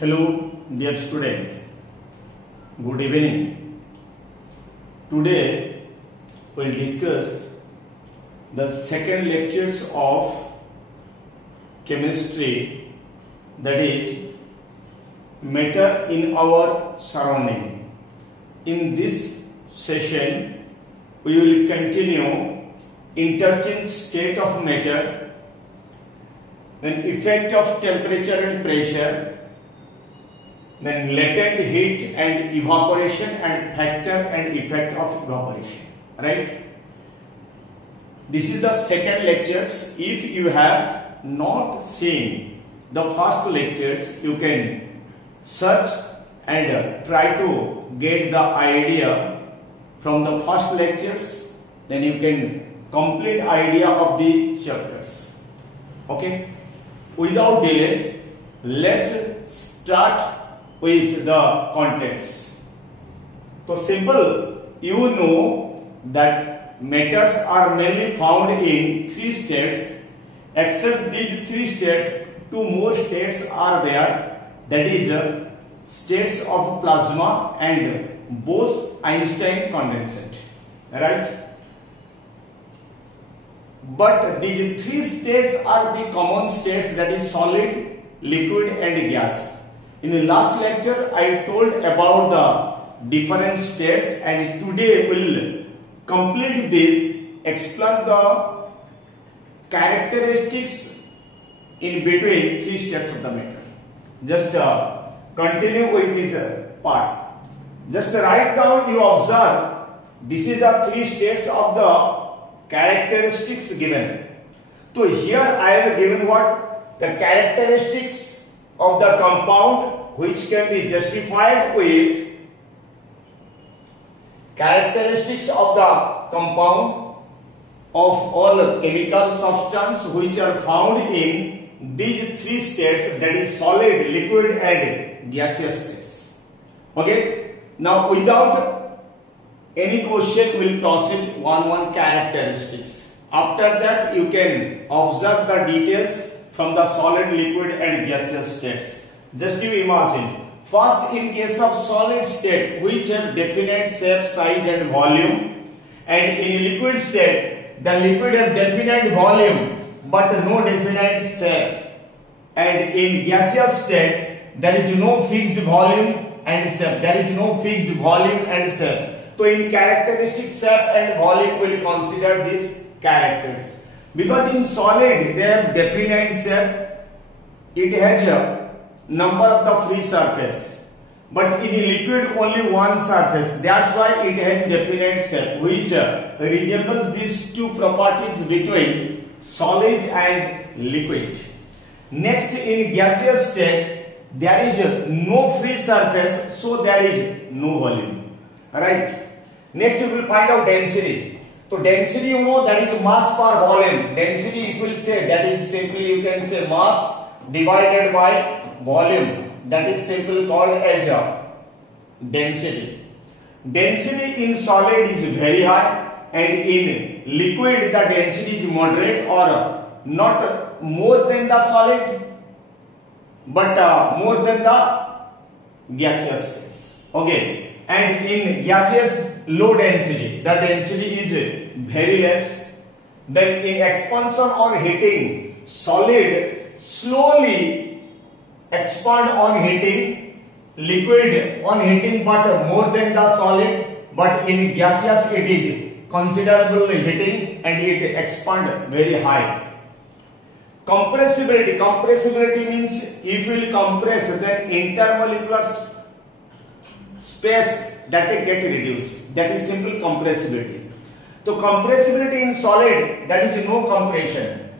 Hello dear student, good evening. Today we will discuss the second lectures of chemistry, that is matter in our surrounding. In this session we will continue interchange state of matter, then effect of temperature and pressure, then latent heat and evaporation and factor and effect of evaporation. Right? This is the second lectures. If you have not seen the first lectures, you can search and try to get the idea from the first lectures. Then you can complete idea of the chapters. Okay? Without delay, let's start with the contents. So simple, you know that matters are mainly found in three states. Except these three states, two more states are there, that is states of plasma and Bose-Einstein condensate. Right? But these three states are the common states, that is solid, liquid and gas. In the last lecture, I told about the different states, and today we will complete this, explain the characteristics in between three states of the matter. Just continue with this part. Just right now you observe, this is the three states of the characteristics given. So here I have given what? The characteristics of the compound which can be justified with characteristics of the compound of all chemical substance which are found in these three states, that is solid, liquid and gaseous states. Okay. Now without any question we will proceed one characteristics. After that you can observe the details from the solid, liquid and gaseous states. Just you imagine. First, in case of solid state, which have definite shape, size and volume, and in liquid state, the liquid have definite volume but no definite shape, and in gaseous state, there is no fixed volume and shape. There is no fixed volume and shape. So in characteristic shape and volume, we will consider these characters. Because in solid they have definite shape, it has a number of the free surface, but in liquid only one surface. That's why it has definite shape, which resembles these two properties between solid and liquid. Next, in gaseous state there is no free surface, so there is no volume. Right? Next we will find out density. So density, you know, that is mass per volume. Density, if you will say, that is simply you can say mass divided by volume. That is simply called as density. Density in solid is very high, and in liquid the density is moderate, or not more than the solid but more than the gaseous states. Okay. And in gaseous, low density, the density is very less. Then in expansion or heating, solid slowly expand on heating, liquid on heating but more than the solid, but in gaseous it is considerable heating and it expand very high. Compressibility. Compressibility means if you will compress, then intermolecular space that will get reduced. That is simple compressibility. So compressibility in solid, that is no compression.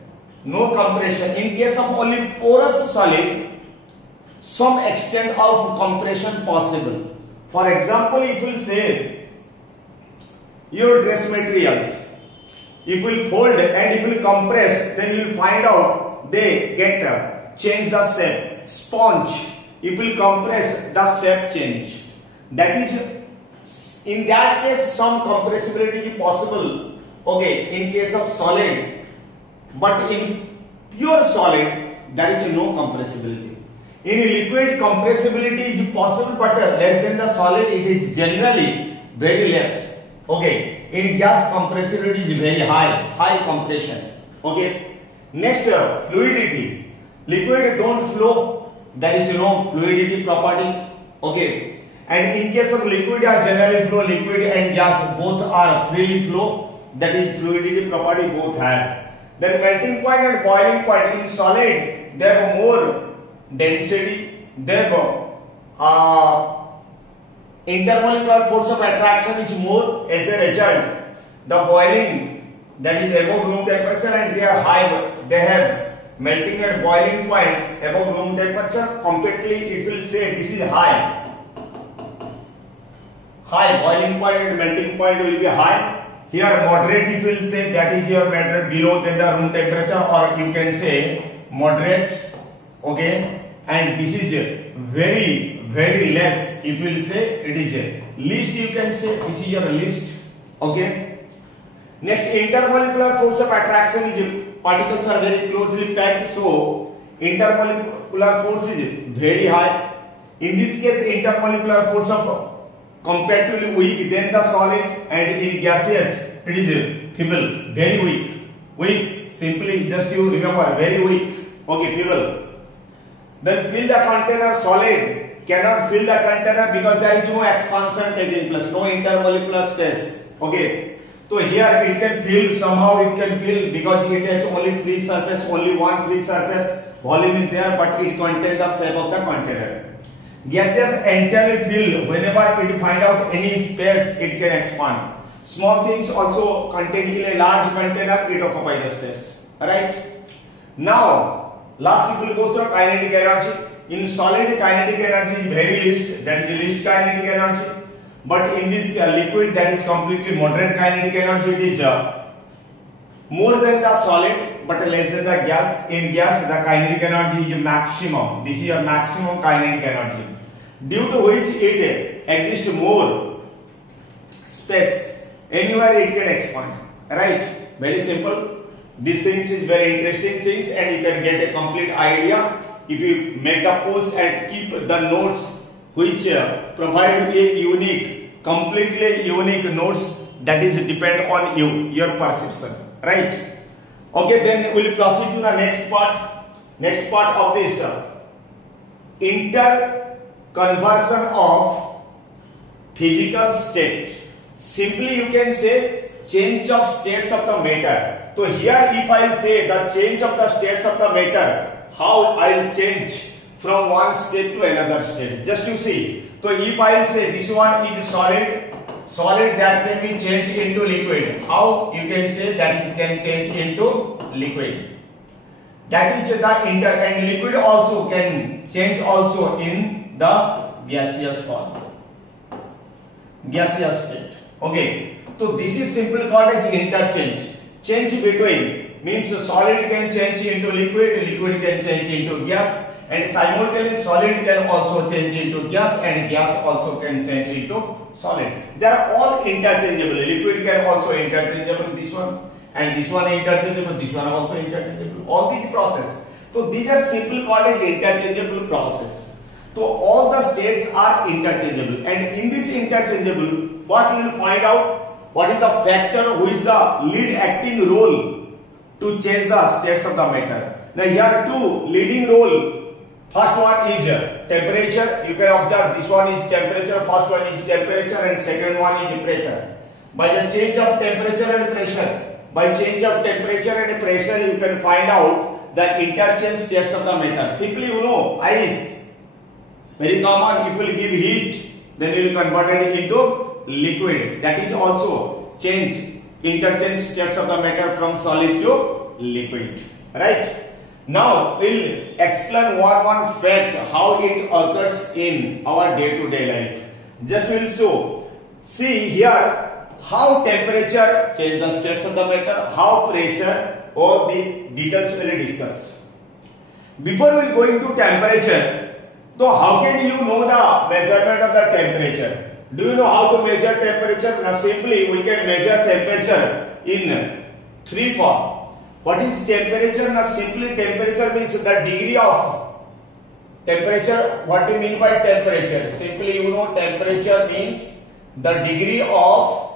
No compression. In case of only porous solid, some extent of compression possible. For example, if you say your dress materials, if you will fold and if you will compress, then you will find out they get change the shape. Sponge, if you will compress, the shape change. That is, in that case, some compressibility is possible. Okay, in case of solid, but in pure solid, there is no compressibility. In liquid, compressibility is possible, but less than the solid. It is generally very less. Okay. In gas, compressibility is very high compression. Okay. Next, fluidity. Liquid don't flow. There is no fluidity property. Okay. And in case of liquid, are generally flow. Liquid and gas both are freely flow. That is fluidity property both have. Then melting point and boiling point. In solid, they have more density, therefore intermolecular force of attraction is more. As a result, the boiling, that is above room temperature, and they are high, they have melting and boiling points above room temperature. Completely, if we say this is high boiling point and melting point will be high. Here moderate, if you will say, that is your moderate below than the room temperature, or you can say moderate. Okay. And this is very less, if you will say it is least, you can say this is your least. Okay. Next, intermolecular force of attraction is particles are very closely packed, so intermolecular force is very high. In this case, intermolecular force of comparatively weak than the solid, and in gaseous it is feeble, very weak. Simply just you remember, very weak. Okay, feeble. Then fill the container. Solid cannot fill the container because there is no expansion taking place, no intermolecular space. Okay. So here it can fill, somehow it can fill because it has only free surface, only one free surface, volume is there, but it contains the shape of the container. Gases entirely fill. Whenever it find out any space, it can expand. Small things also contained in a large container, it occupies the space. Right? Now, last we will go through kinetic energy. In solid, kinetic energy is very least, that is least kinetic energy. But in this liquid, that is completely moderate kinetic energy. It is more than the solid, but less than the gas. In gas, the kinetic energy is maximum. This is your maximum kinetic energy, due to which it exists more space. Anywhere it can expand. Right? Very simple. These things is very interesting things, and you can get a complete idea if you make the post and keep the notes which provide a unique, completely unique notes that is depend on you, your perception. Right? Okay, then we will proceed to the next part. Next part of this interconversion of physical state. Simply you can say change of states of the matter. So here if I will say the change of the states of the matter, how I will change from one state to another state. Just you see. So if I will say this one is solid that can be changed into liquid. How you can say that it can change into liquid. That is the and liquid also can change also in the gaseous form. Gaseous state. Okay. So this is simple called as interchange. Change between means solid can change into liquid, liquid can change into gas, and simultaneously solid can also change into gas, and gas also can change into solid. They are all interchangeable. Liquid can also interchangeable, this one, and this one interchangeable, this one also interchangeable. All these process. So these are simple called as interchangeable process. So all the states are interchangeable, and in this interchangeable, what you will find out? What is the factor who is the lead acting role to change the states of the matter? Now here two leading role. First one is temperature. You can observe this one is temperature, first one is temperature, and second one is pressure. By the change of temperature and pressure, you can find out the interchange states of the matter. Simply you know, ice, very common. If you will give heat, then you will convert it into liquid. That is also interchange states of the matter from solid to liquid. Right? Now we'll explain one fact how it occurs in our day-to-day life. Just we'll show. See here how temperature change the states of the matter, how pressure, all the details we'll discuss. Before we'll go into temperature, so how can you know the measurement of the temperature? Do you know how to measure temperature? Now simply we can measure temperature in three forms. What is temperature? Now simply temperature means the degree of Temperature, what do you mean by temperature? Simply, you know, temperature means the degree of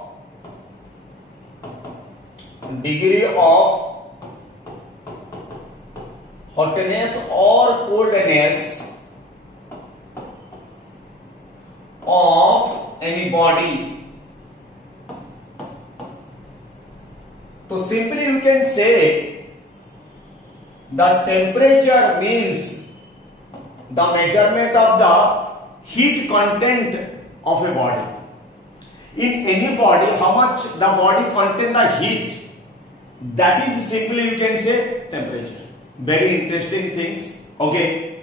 hotness or coldness of any body. So simply you can say the temperature means the measurement of the heat content of a body. In any body, how much the body contain the heat, that is simply you can say temperature. Very interesting things. Okay.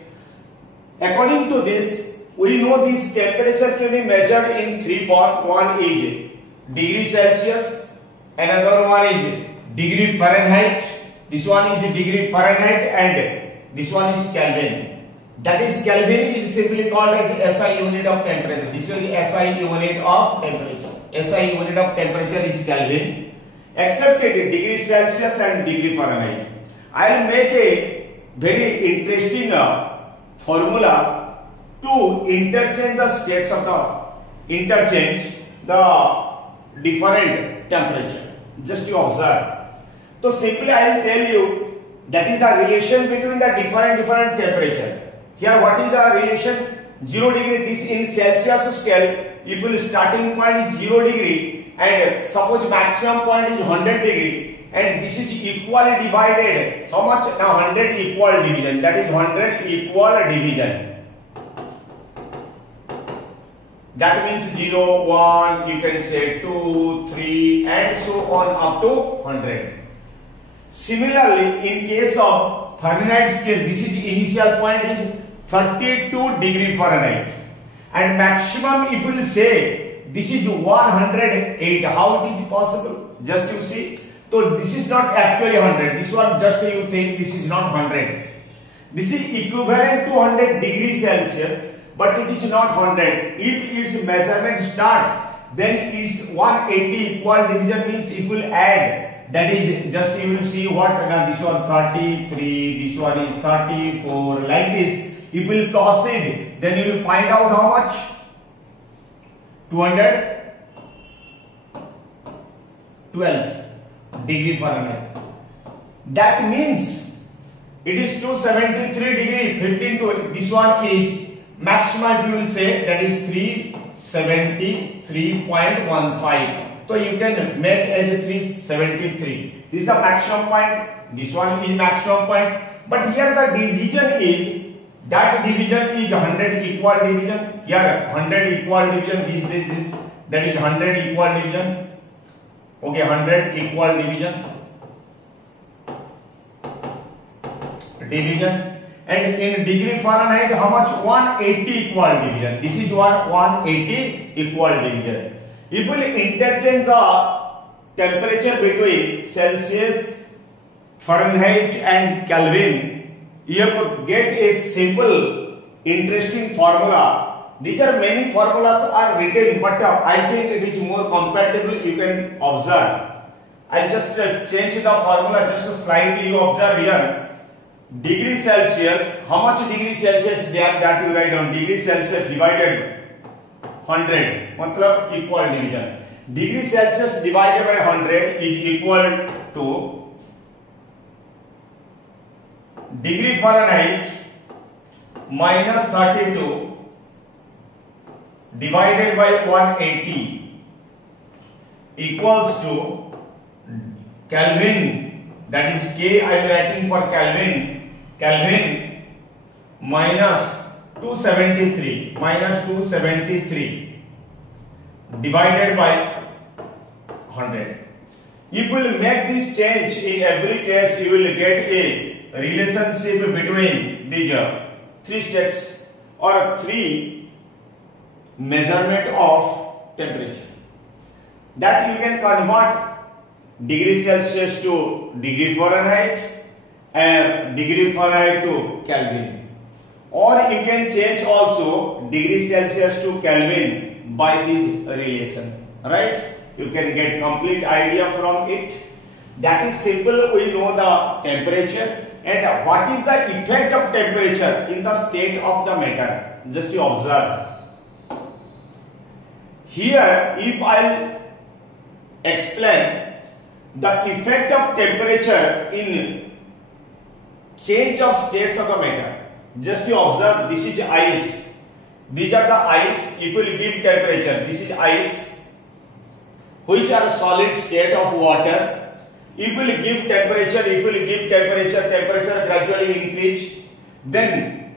According to this, we know this temperature can be measured in three forms. One is degree Celsius, another one is degree Fahrenheit, this one is degree Fahrenheit, and this one is Kelvin. That is, Kelvin is simply called as SI unit of temperature. This is the SI unit of temperature. SI unit of temperature is Kelvin, except degree Celsius and degree Fahrenheit. I will make a very interesting formula to interchange the states of the different temperature. Just to observe. So simply I will tell you that is the relation between the different temperature. Here what is the relation? 0 degree, this in Celsius scale, if your starting point is 0 degree and suppose maximum point is 100 degree, and this is equally divided, how much? Now 100 equal division, that is 100 equal division. That means 0, 1, you can say 2, 3 and so on up to 100. Similarly, in case of Fahrenheit scale, this is initial point is 32 degree Fahrenheit and maximum if we will say this is 108. How it is possible? Just you see. So this is not actually 100. This one just you think this is not 100. This is equivalent to 100 degrees Celsius, but it is not 100. If its measurement starts, then it's 180 equal division means if we will add, that is just you will see what, now this one 33, this one is 34, like this. If we will proceed, then you will find out how much? 212 degree Fahrenheit. That means it is 273 degree, 15 to this one is maximum you will say that is 373.15. So you can make as 373. This is the maximum point. This one is maximum point. But here the division is, that division is 100 equal division. Here 100 equal division. This that is 100 equal division. Okay, 100 equal division. And in degree Fahrenheit, how much? 180 equal division. This is 180 equal division. If we interchange the temperature between Celsius, Fahrenheit and Kelvin, you have to get a simple, interesting formula. These are many formulas are written, but I think it is more compatible. You can observe. I just change the formula just slightly. You observe here. Degree Celsius, how much degree Celsius there, that you write down. Degree Celsius divided 100, matlab equal division. Degree Celsius divided by 100 is equal to degree Fahrenheit minus 32 divided by 180 equals to Kelvin, that is K I am writing for Kelvin, minus 273 divided by 100. If we will make this change in every case, you will get a relationship between these three states or three measurement of temperature, that you can convert degree Celsius to degree Fahrenheit and degree Fahrenheit to Kelvin, or you can change also degree Celsius to Kelvin by this relation, right? You can get complete idea from it. That is simple. We know the temperature and what is the effect of temperature in the state of the matter. Just you observe. Here, if I explain the effect of temperature in change of states of the matter, just you observe. This is ice. These are the ice. If we give temperature, this is ice, which are solid state of water. If we give temperature, temperature gradually increase. Then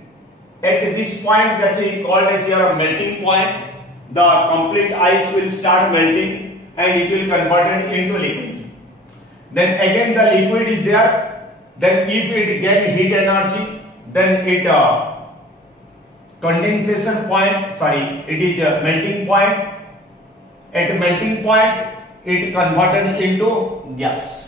at this point, that is called as your melting point, the complete ice will start melting and it will convert it into liquid. Then again the liquid is there. Then if it gain heat energy, then it condensation point, it is a melting point. At melting point, it converted into gas.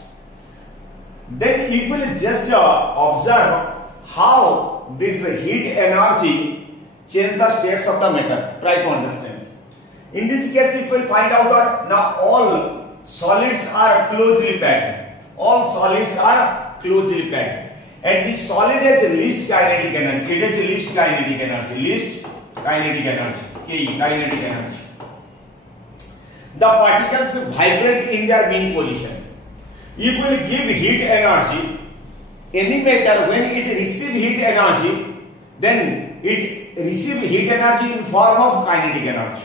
Then you will just observe how this heat energy change the states of the matter. Try to understand. In this case, if we find out that now all solids are closely packed. All solids are closely packed. And the solid has least kinetic energy. It has least kinetic energy. Least kinetic energy. Kinetic energy. The particles vibrate in their mean position. If we give heat energy, any matter when it receive heat energy, then it receive heat energy in form of kinetic energy.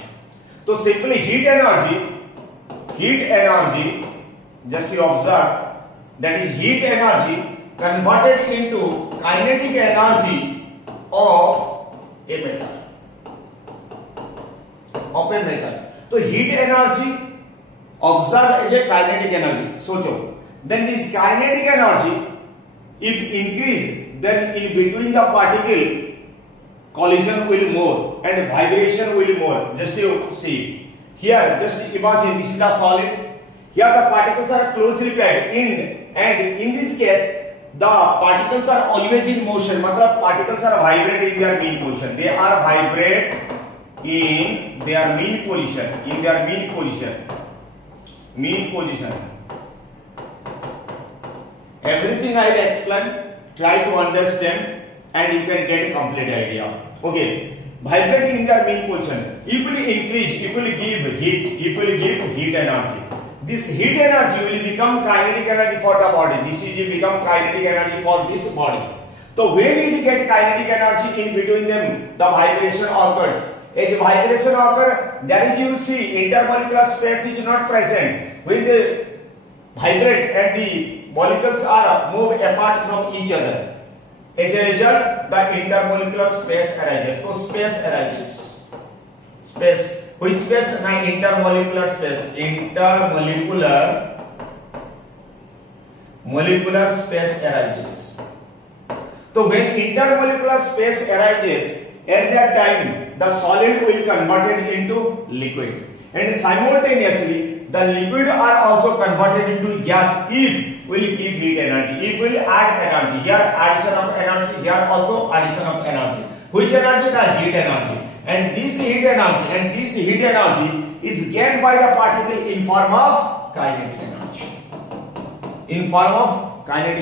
So simply heat energy, just you observe, that is heat energy converted into kinetic energy of a metal. So heat energy observe as a kinetic energy. So then this kinetic energy, if increase, then in between the particle collision will more and vibration will more. Just you see here, just imagine this is the solid. Here the particles are closely packed in, and in this case the particles are always in motion. Matlab particles are vibrate in their mean position. They are vibrate in their mean position. Mean position. Everything I will explain. Try to understand and you can get a complete idea. Okay. Vibrating in their mean position. If we increase, if we give heat energy, this heat energy will become kinetic energy for the body. This will become kinetic energy for this body. So when we get kinetic energy in between them, the vibration occurs. As vibration occurs, there is, you see, intermolecular space is not present. When they vibrate and the molecules are moved apart from each other, as a result, the intermolecular space arises. So space arises. Space. Which space? My intermolecular space. Molecular space arises. So when intermolecular space arises, at that time the solid will convert it into liquid, and simultaneously the liquid are also converted into gas if we give heat energy. If we add energy, here addition of energy, here also addition of energy. Which energy? The heat energy. And this heat energy is gained by the particle in form of kinetic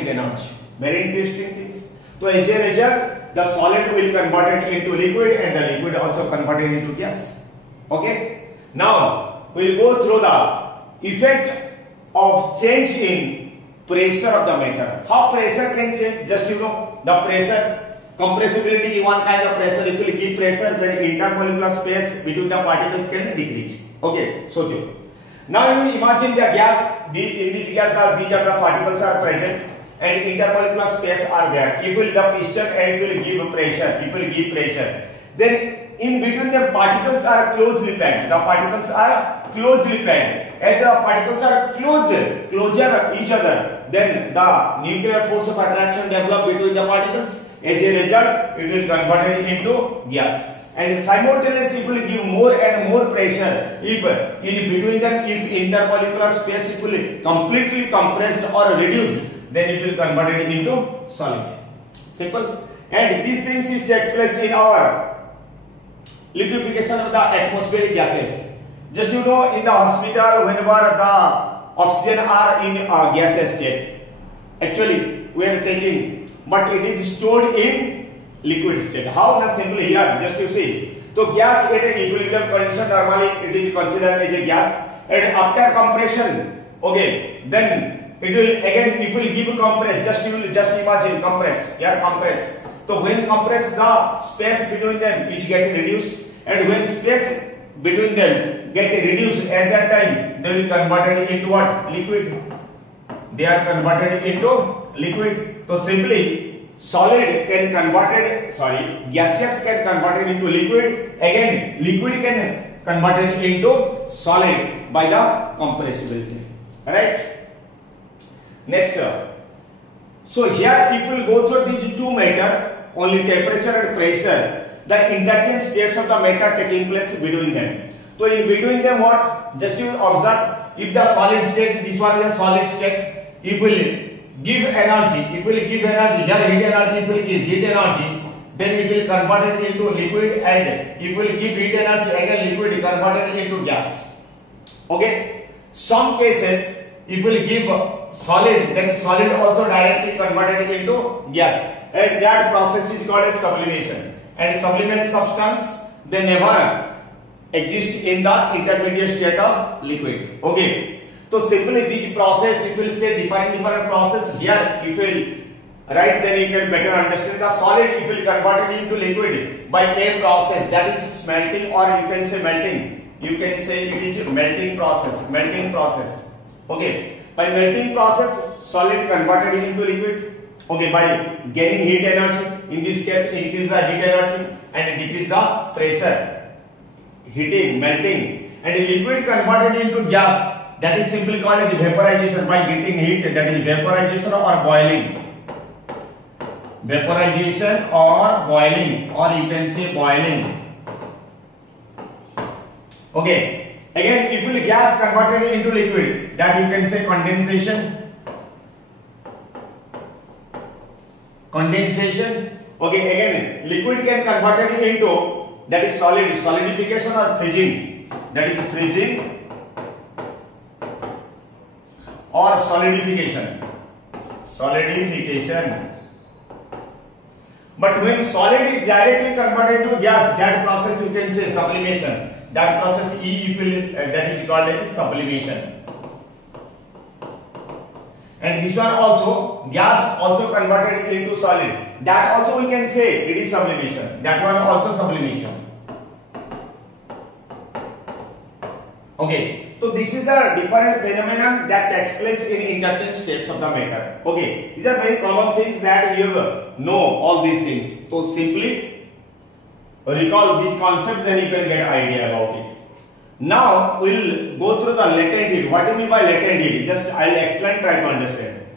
energy. Very interesting things. So as a result, the solid will convert it into liquid and the liquid also converted into gas. Okay. Now we will go through the effect of change in pressure of the matter. How pressure can change? Just you know, the pressure. Compressibility, one kind of pressure. If you give pressure, then intermolecular space between the particles can decrease. Okay, so now you imagine the gas. In this gas, these are the particles are present and intermolecular space are there. If will the piston and it will give pressure. Then in between the particles are closely packed. As the particles are closer each other, then the nuclear force of attraction develop between the particles. As a result, it will convert it into gas. And simultaneously, it will give more and more pressure. If in between them, if intermolecular space it will completely compressed or reduced, then it will convert it into solid. Simple. And these things is takes place in our liquefaction of the atmospheric gases. Just you know, in the hospital, whenever the oxygen are in gaseous state. Actually, we are taking, but it is stored in liquid state. How? Now simply here, just you see. So gas at an equilibrium condition, normally it is considered as a gas, and after compression, okay, then it will again, it will give compress. You will just imagine compress. Here compress. So when compress, the space between them is getting reduced, and when space between them get reduced, at that time they will converted into what? Liquid. They are converted into liquid. So simply solid can converted, gaseous can converted into liquid. Again, liquid can converted into solid by the compressibility. Right? Next. So here if we go through these two matter, only temperature and pressure, the interchange states of the matter taking place between them. So in between them what? Just you observe, if the solid state, this one is a solid state, it will give energy. It will give energy. Here heat energy, it will give heat energy. Then it will convert it into liquid, and it will give heat energy, again liquid converted into gas. Okay. Some cases it will give solid, then solid also directly converted into gas, and that process is called as sublimation. And sublimate substance, they never exist in the intermediate state of liquid. Okay. So simply this process, if you will say different process, here if you will write, then you can better understand. The solid if you will convert it into liquid by a process, that is smelting, or you can say melting. You can say it is melting process. Melting process. Okay. By melting process, solid converted into liquid. Okay. By gaining heat energy, in this case increase the heat energy and decrease the pressure. Heating, melting, and liquid converted into gas. That is simply called as vaporization by getting heat. That is vaporization or boiling. Vaporization or boiling, or you can say boiling. Okay. Again, if will gas converted into liquid, that you can say condensation. Condensation. Okay. Again, liquid can convert it into, that is solid, solidification or freezing. That is freezing or solidification. Solidification. But when solid is directly converted to gas, that process you can say sublimation. That process that is called as sublimation. And this one also, gas also converted into solid. That also we can say it is sublimation. That one also sublimation. Okay. So this is the different phenomenon that takes place in interchange states of the matter. Okay, these are very common things that you know all these things. So simply recall these concepts, then you can get idea about it. Now we will go through the latent heat. What do you mean by latent heat? Just I will explain, try to understand.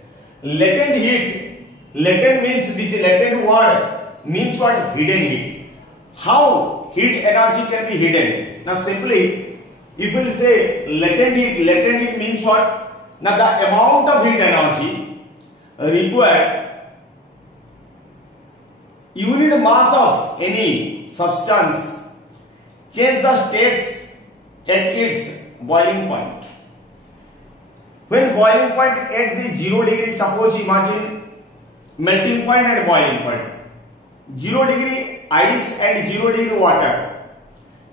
Latent heat. Latent means, this latent word means what? Hidden heat. How heat energy can be hidden? Now simply, if we will say latent heat means what? Now the amount of heat energy required, unit mass of any substance change the states at its boiling point. When boiling point at the 0 degree, suppose imagine melting point and boiling point. 0 degree ice and 0 degree water.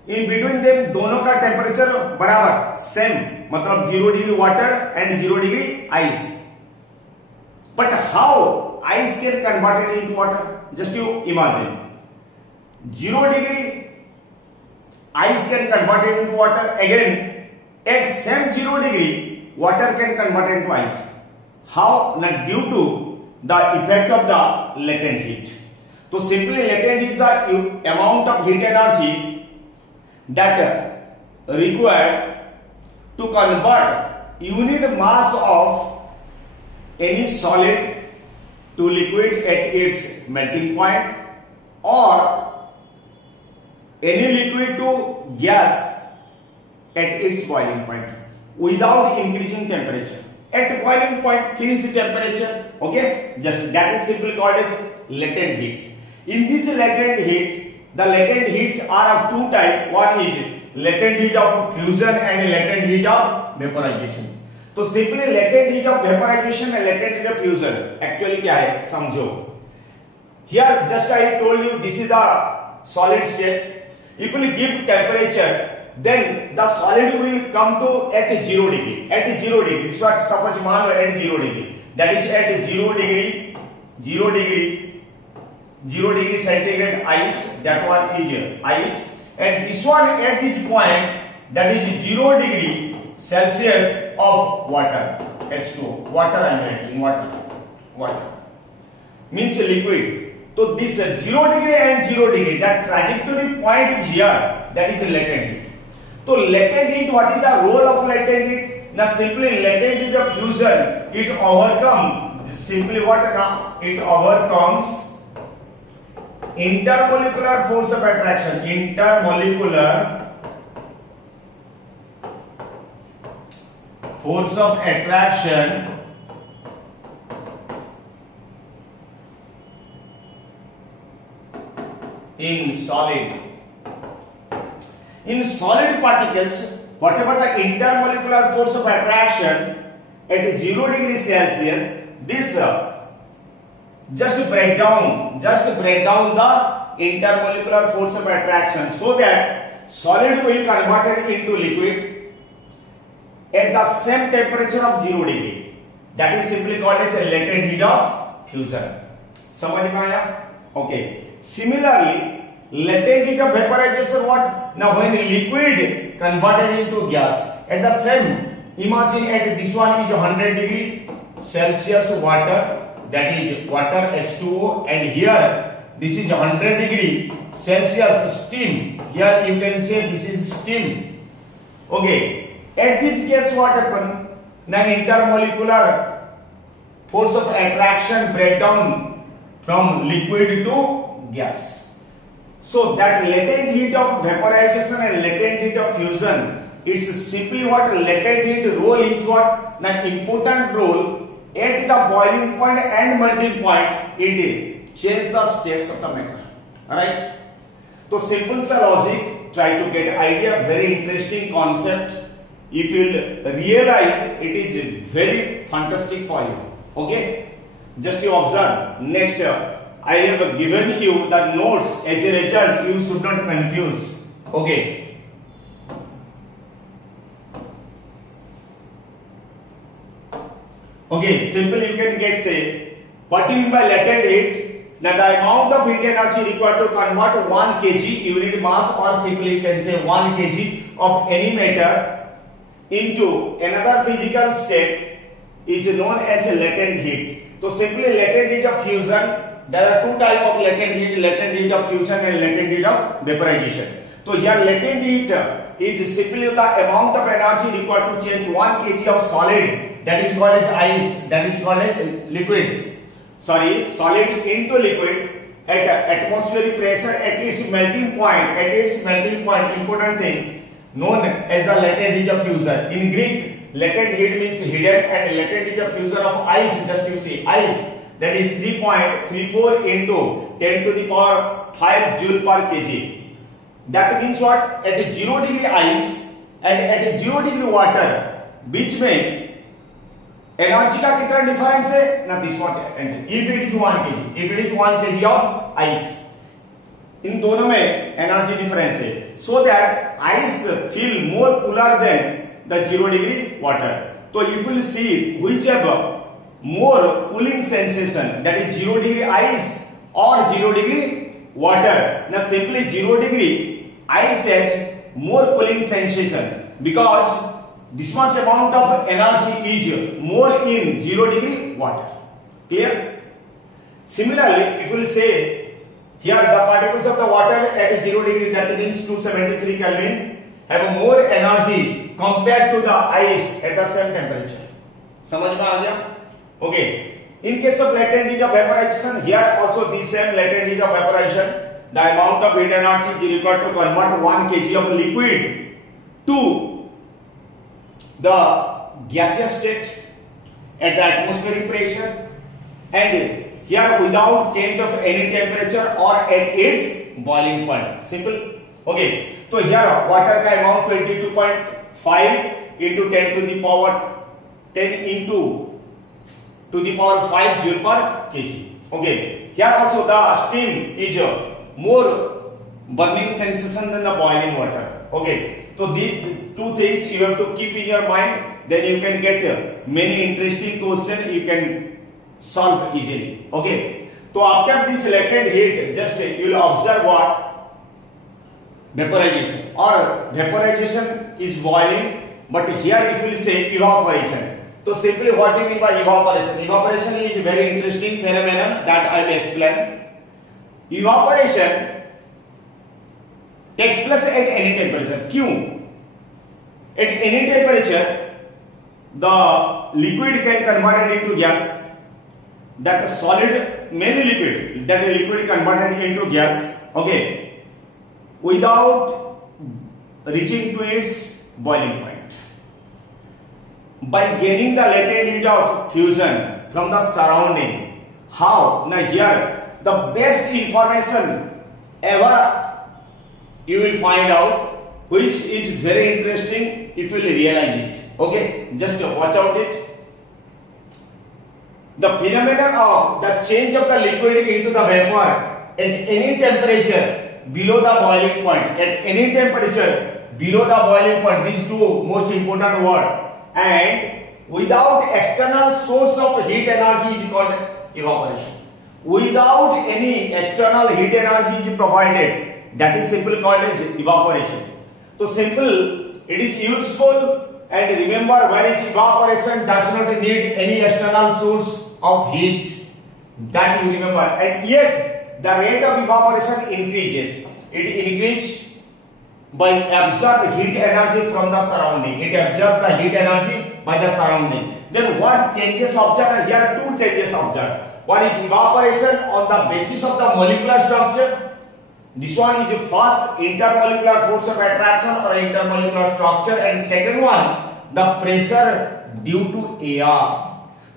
In between them दोनों का temperature बराबर same, मतलब 0 degree water and 0 degree ice. But how ice can converted into water? Just you imagine 0 degree ice can convert it into water. Again, at same 0 degree, water can convert it into ice. How? Like due to the effect of the latent heat. So simply latent is the amount of heat energy that required to convert unit mass of any solid to liquid at its melting point, or any liquid to gas at its boiling point without increasing temperature. At boiling point, fixed temperature. Okay, just that is simply called as latent heat. In this latent heat, the latent heat are of two types. One is latent heat of fusion and latent heat of vaporization. तो simply latent heat of vaporisation and latent heat of fusion actually क्या है समझो. Here just I told you this is the solid state. If you give temperature then the solid will come to at 0 degree. At 0 degree, this what suppose मान लो at 0 degree, that is at 0 degree centigrade ice, that one is ice, and this one at this point, that is 0 degree Celsius of water, H2O, water I am writing, water means liquid. So this 0 degree and 0 degree, that trajectory point is here, that is latent heat. So latent heat, what is the role of latent heat? Now simply latent heat of fusion, it overcomes simply what now? It overcomes intermolecular force of attraction. Intermolecular force of attraction in solid. In solid particles, whatever the intermolecular force of attraction at 0 degree Celsius, this just break down the intermolecular force of attraction, so that solid will convert it into liquid at the same temperature of 0 degree. That is simply called as a latent heat of fusion. समझ में आया? Okay. Similarly, latent heat of vaporization, what? Now when liquid converted into gas, at the same, imagine at this one is 100 degree Celsius water, that is water H2O, and here this is 100 degree Celsius steam. Here you can say this is steam. Okay, at this case what happen? Now intermolecular force of attraction break down from liquid to gas. So that latent heat of vaporization and latent heat of fusion, it's simply what latent heat role is what? Now important role at the boiling point and melting point, it change the states of the matter. Alright? So simple sa logic, try to get idea, very interesting concept. If you realize, it is very fantastic for you. Okay? Just you observe. Next, I have given you the notes. As a result, you should not confuse. Okay. Okay, simply you can get say, what you mean by latent heat? Now the amount of heat energy required to convert 1 kg unit mass, or simply you can say 1 kg of any matter into another physical state is known as latent heat. So simply latent heat of fusion, there are two types of latent heat of fusion and latent heat of vaporization. So here latent heat is simply the amount of energy required to change 1 kg of solid, that is called as ice, that is called as liquid, solid into liquid at atmospheric pressure at its melting point, important things known as the latent heat of fusion. In Greek, latent heat means hidden, and latent heat of fusion of ice, just you see ice, that is 3.34 into 10 to the power 5 joule per kg. That means what? At 0 degree ice and at 0 degree water, बीच में energy का कितना difference है ना? This much. If it is 1 kg of ice, इन दोनों में energy difference है, so that ice feel more cooler than the 0 degree water. तो if you see whichever more cooling sensation, that is 0 degree ice or 0 degree water. Now simply 0 degree ice has more cooling sensation because this much amount of energy is more in 0 degree water. Clear? Similarly, if you say here the particles of the water at 0 degree, that means 273 Kelvin, have more energy compared to the ice at the same temperature. समझ में आ गया? Okay. In case of latent heat of vaporization, here also the same latent heat of vaporization, the amount of heat energy is required to convert 1 kg of liquid to the gaseous state at the atmospheric pressure, and here without change of any temperature or at its boiling point. Simple. Okay. So here water का amount 22.5 into 10 to the power 10 into to the power 5 joule per kg. Okay, here also the steam is more burning sensation than the boiling water. Okay, so these two things you have to keep in your mind, then you can get many interesting questions you can solve easily. Okay, so after this latent heat, just you will observe what? Vaporization, or vaporization is boiling, but here if you say evaporation. So simply what do you mean by evaporation? Evaporation is a very interesting phenomenon that I will explain. Evaporation takes place at any temperature. Q. At any temperature, the liquid can convert it into gas. That is solid, mainly liquid. That is liquid converted into gas. Okay. Without reaching to its boiling point. By gaining the latent heat of fusion from the surrounding. How? Now here, the best information ever you will find out, which is very interesting if you will realize it. Okay, just watch out it. The phenomenon of the change of the liquid into the vapor at any temperature below the boiling point. At any temperature below the boiling point, these two most important words, and without external source of heat energy is called evaporation. Without any external heat energy is provided, that is simply called as evaporation. So simple, it is useful, and remember, whereas evaporation does not need any external source of heat, that you remember, and yet the rate of evaporation increases. It increases by absorbed heat energy from the surrounding. It absorbs the heat energy by the surrounding. Then what changes observed? Here are two changes observed. One is evaporation on the basis of the molecular structure. This one is the first intermolecular force of attraction or intermolecular structure, and second one, the pressure due to air.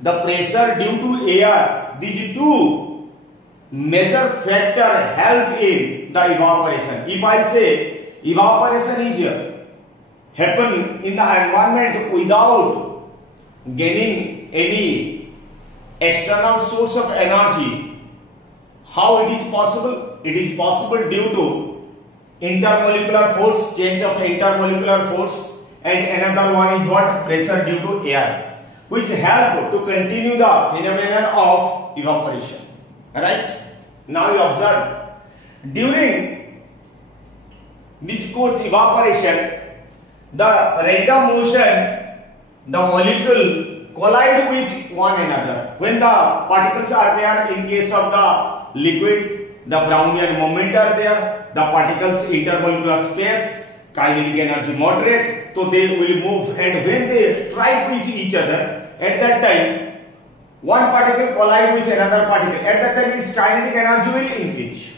The pressure due to air. These two major factor help in the evaporation. If I say evaporation is happen in the environment without gaining any external source of energy, how it is possible? It is possible due to intermolecular force, change of intermolecular force, and another one is what? Pressure due to air, which help to continue the phenomenon of evaporation. Right? Now you observe, during this course evaporation, the random motion, the molecule collide with one another. When the particles are there, in case of the liquid, the Brownian moment are there, the particles intermolecular space, kinetic energy moderate, so they will move, and when they strike with each other, at that time, one particle collide with another particle. At that time, its kinetic energy will increase.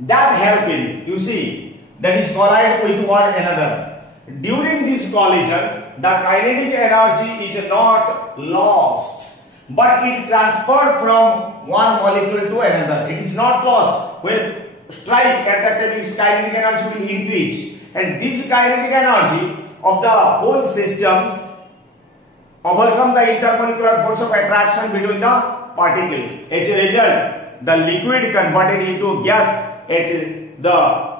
That helping, you see, that is collide with one another. During this collision, the kinetic energy is not lost, but it transferred from one molecule to another. It is not lost. When strike, at that time, its kinetic energy will increase, and this kinetic energy of the whole systems overcome the intermolecular force of attraction between the particles. As a result, the liquid converted into gas at the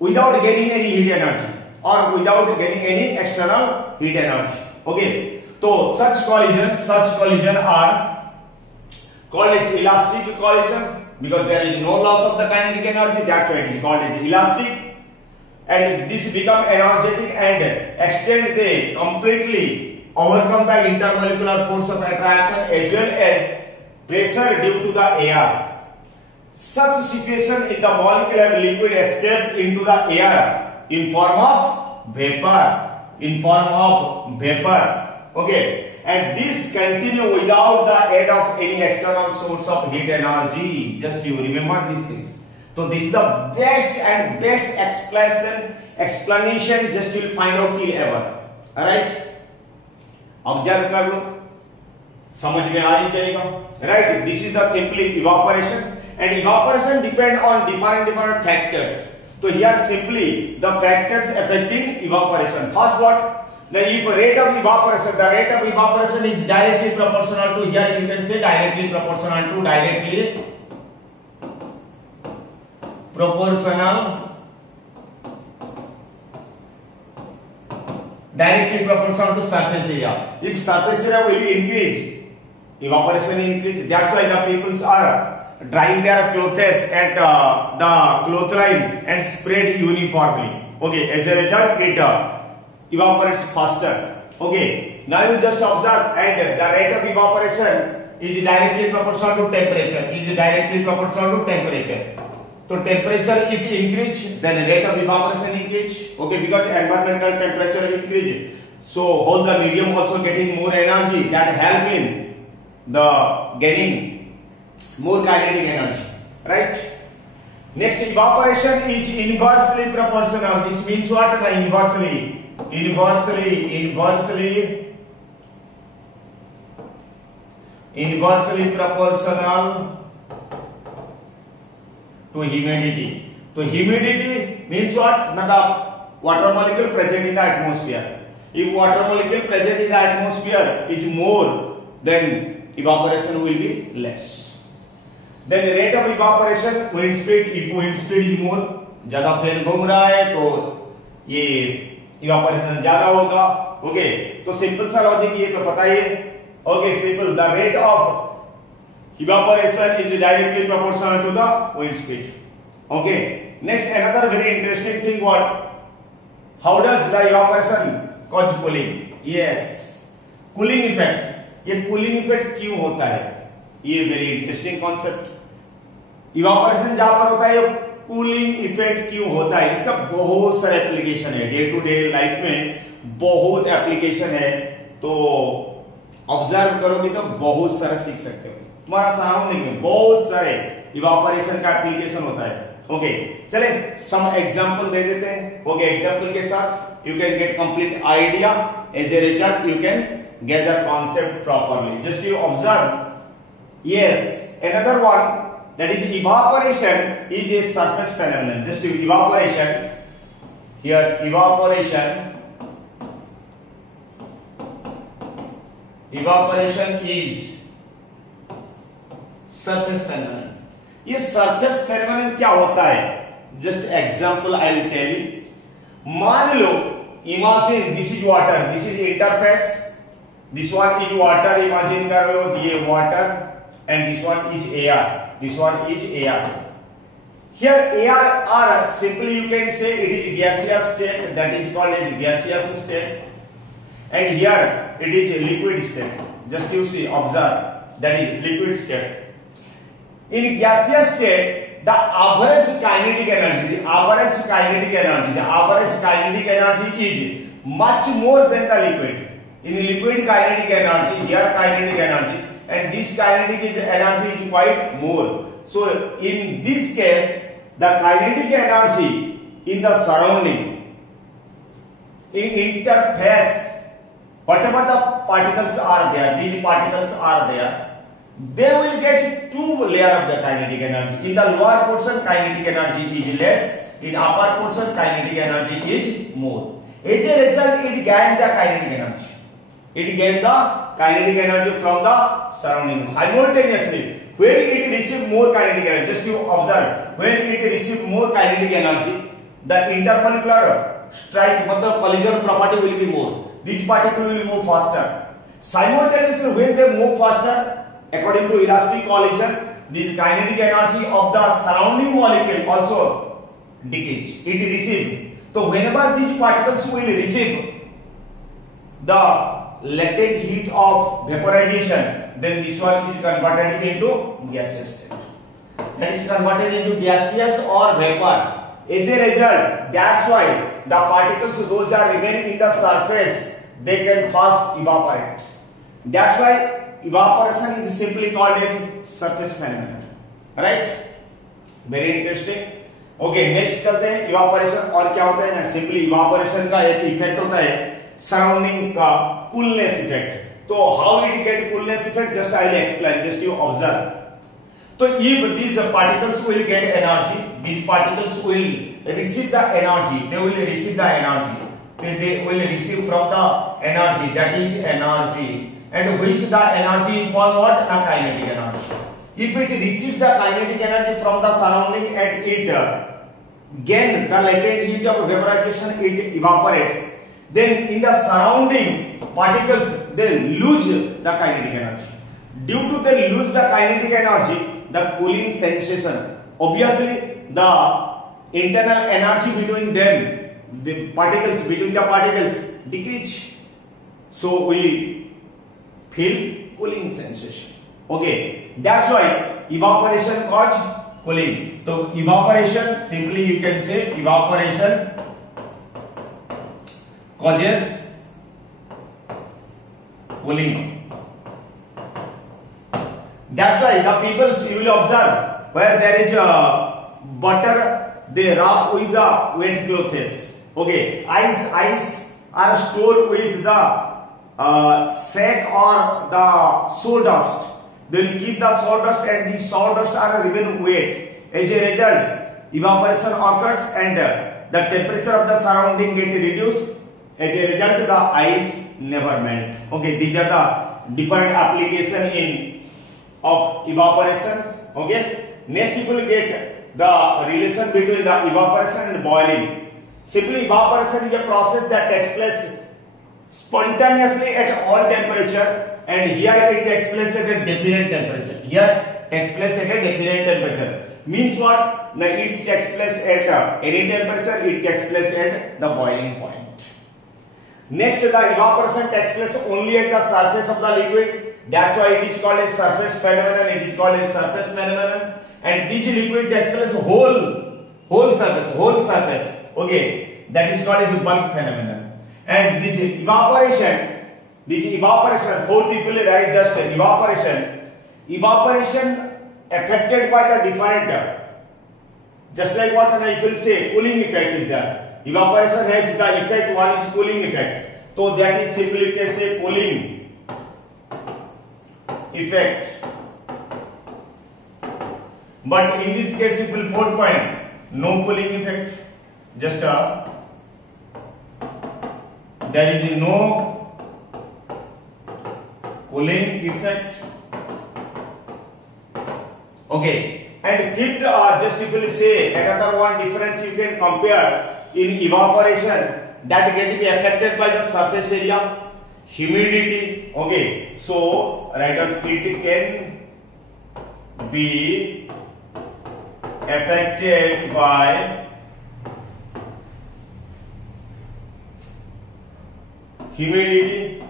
without gaining any heat energy or without gaining any external heat energy. Okay, so such collision are called as elastic collision because there is no loss of the kinetic energy. That's why it is called as elastic, and this become energetic and extend they completely overcome the intermolecular force of attraction as well as pressure due to the air. Such situation in the molecular liquid escape into the air in form of vapor. Okay, and this continue without the aid of any external source of heat energy. Just you remember these things. So this is the best explanation just you will find out till ever. Alright, observe कर लो, समझ में आ ही जाएगा. Right, this is the simply evaporation, and evaporation depend on different factors. So here simply the factors affecting evaporation. First what? Now, if rate of evaporation, the rate of evaporation is directly proportional to, here you can say directly proportional to surface area. If surface area will increase, evaporation increase. That's why the peoples are drying their clothes at the cloth line and spread uniformly. Okay, as a result, it evaporates faster. Okay, now you just observe, and the rate of evaporation is directly proportional to temperature. So temperature if increase, then rate of evaporation increase. Okay, because environmental temperature increase, so whole the medium also getting more energy, that help in the getting more kinetic energy, right? Next, evaporation is inversely proportional. This means what? The inversely proportional to humidity. So humidity means what? The water molecule present in the atmosphere. If water molecule present in the atmosphere is more, then evaporation will be less. Then the rate of evaporation, wind speed, if wind speed is more, ज्यादा fan घूम रहा है तो ये evaporation ज्यादा होगा. Okay, तो simple सा लॉजिक ये तो पता ही है. Okay, simple, the rate of evaporation is directly proportional to the wind speed. Okay, next another very interesting thing, what? How does the evaporation cause cooling? Yes, cooling effect. ये cooling effect क्यों होता है? ये very interesting concept. Evaporation जहां पर होता है, cooling effect क्यों होता है? इसका बहुत सारे एप्लीकेशन है, डे टू डे लाइफ में बहुत एप्लीकेशन है. तो ऑब्जर्व करोगे तो बहुत सारा सीख सकते हो. तुम्हारा सराउंडिंग में बहुत सारे इवापोरेशन का एप्लीकेशन होता है. ओके, चले सम एग्जांपल दे देते हैं. ओके, एग्जांपल के साथ you can get complete idea. As a result you can get the concept properly. Just you observe. Yes, another one, that is evaporation is a surface phenomenon. Just evaporation here, evaporation is surface phenomenon. ये surface phenomenon क्या होता है? Just example I will tell you. मान लो, imagine this is water, this is interface, this one is water. Imagine कर लो ये water and this one is air. This one is air. Here air or simply you can say it is gaseous state, that is called as gaseous state, and here it is liquid state. Just you see, observe, that is liquid state. In gaseous state, the average kinetic energy is much more than the liquid. In liquid kinetic energy, here kinetic energy, and this kinetic energy is quite more. So in this case, the kinetic energy in the surrounding, in interface, whatever the particles are there, these particles are there, they will get two layers of the kinetic energy. In the lower portion, kinetic energy is less. In upper portion, kinetic energy is more. As a result, it gains the kinetic energy. It gains the kinetic energy from the surrounding. Simultaneously, when it receives more kinetic energy, just you observe, when it receives more kinetic energy, the intermolecular strike, मतलब collision property will be more. These particles will move faster. Simultaneously, when they move faster, according to elastic collision, this kinetic energy of the surrounding molecule also decreases. It receives. So whenever these particles will receive the latent heat of vaporization, then this one is converted into gaseous state. That is converted into gaseous or vapor. As a result, that's why the particles those are remaining in the surface, they can fast evaporate. That's why evaporation is simply called as surface phenomenon. Right? Very interesting. Okay, next चलते हैं evaporation. और क्या होता है ना, simply evaporation का एक effect होता है सराउंडिंग का coolness effect. तो how it get coolness effect? Just I will explain. Just you observe. So if these particles will get energy, these particles will receive the energy. They will receive the energy they will receive from the energy, that is energy, and which the energy inform what? A kinetic energy. If it receives the kinetic energy from the surrounding and it gain the latent heat of vaporization, it evaporates, then in the surrounding particles they lose the kinetic energy. Due to they lose the kinetic energy, the cooling sensation, obviously the internal energy between them, between the particles decrease, so we feel cooling sensation. Okay, that's why evaporation cause cooling. So evaporation, simply you can say evaporation causes cooling. That's why the people, you will observe, where there is a butter, they rub with the wet clothes. Okay, ice are stored with the sack or the sawdust. They will keep the sawdust, and the sawdust are even wet. As a result, evaporation occurs and the temperature of the surrounding get reduced. As a result, the ice never melt. Okay, these are the different application of evaporation. Okay, next we will get the relation between the evaporation and boiling. Simply, evaporation is a process that takes place spontaneously at all temperature, and here it takes place at a definite temperature. Here takes place at a definite temperature. Means what? Now it takes place at any temperature, it takes place at the boiling point. Next, the evaporation takes place only at the surface of the liquid. That's why it is called a surface phenomenon. It is called a surface phenomenon. And this liquid takes place whole surface. Okay, that is called a bulk phenomenon. And this evaporation, both if you write just evaporation affected by the different, just like what I will say, cooling effect is there. Evaporation has the effect, one is cooling effect. So that is simply you can say cooling effect. But in this case, it will 4 point, no cooling effect. Just there is no cooling effect. Okay, and fifth, just if you say another one difference you can compare in evaporation that get to be affected by the surface area, humidity. Okay, so write down it can be affected by humidity,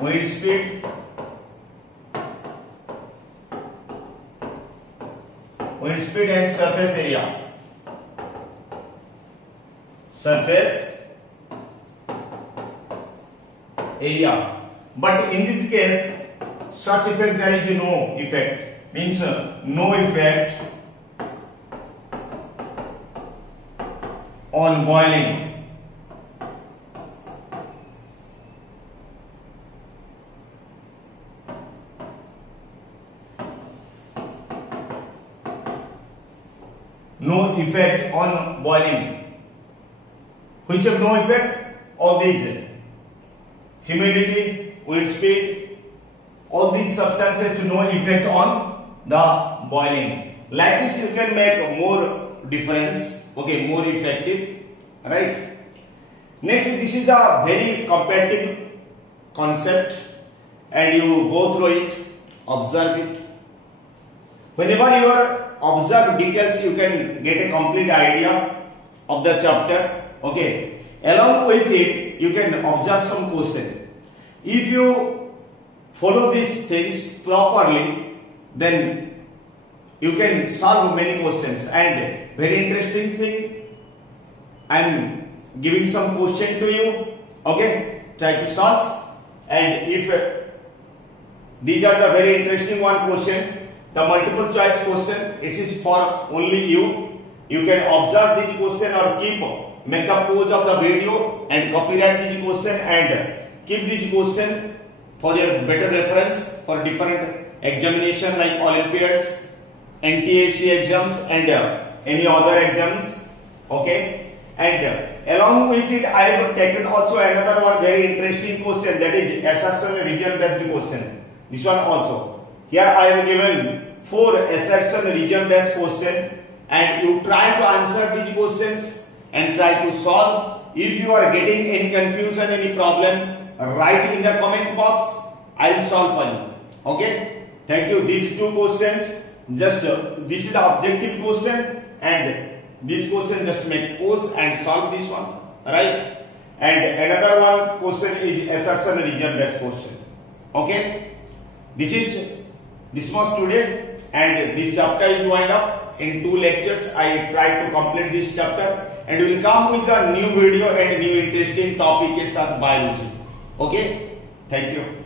wind speed, and surface area. But in this case, such effect there is no effect. Means no effect on boiling. No effect on boiling. Which have no effect? All these. Humidity, wind speed, all these substances no effect on the boiling. Like this you can make more difference. Okay, more effective. Right. Next, this is a very comparative concept and you go through it, observe it. Whenever you are observe details, you can get a complete idea of the chapter. Okay. Along with it, you can observe some question. If you follow these things properly, then you can solve many questions. And very interesting thing, I am giving some question to you. Okay, try to solve. And if these are the very interesting one question, the multiple choice question, it is for only you. You can observe this question or make a pause of the video and copyright this question and keep this question for your better reference for different examination like Olympiads, NTAC exams and any other exams. Okay, and along with it, I have taken also another one very interesting question, that is assertion region based question. This one also. Here I have given 4 assertion region based question, and you try to answer these questions and try to solve. If you are getting any confusion, any problem, write in the comment box. I will solve for you. Okay. Thank you. These 2 questions, just this is the objective question, and this question just make pause and solve this one, right? And another one question is assertion region based question. Okay. This was today, and this chapter is wind up. In 2 lectures, I try to complete this chapter, and we will come with a new video and new interesting topic is biology. Okay. Thank you.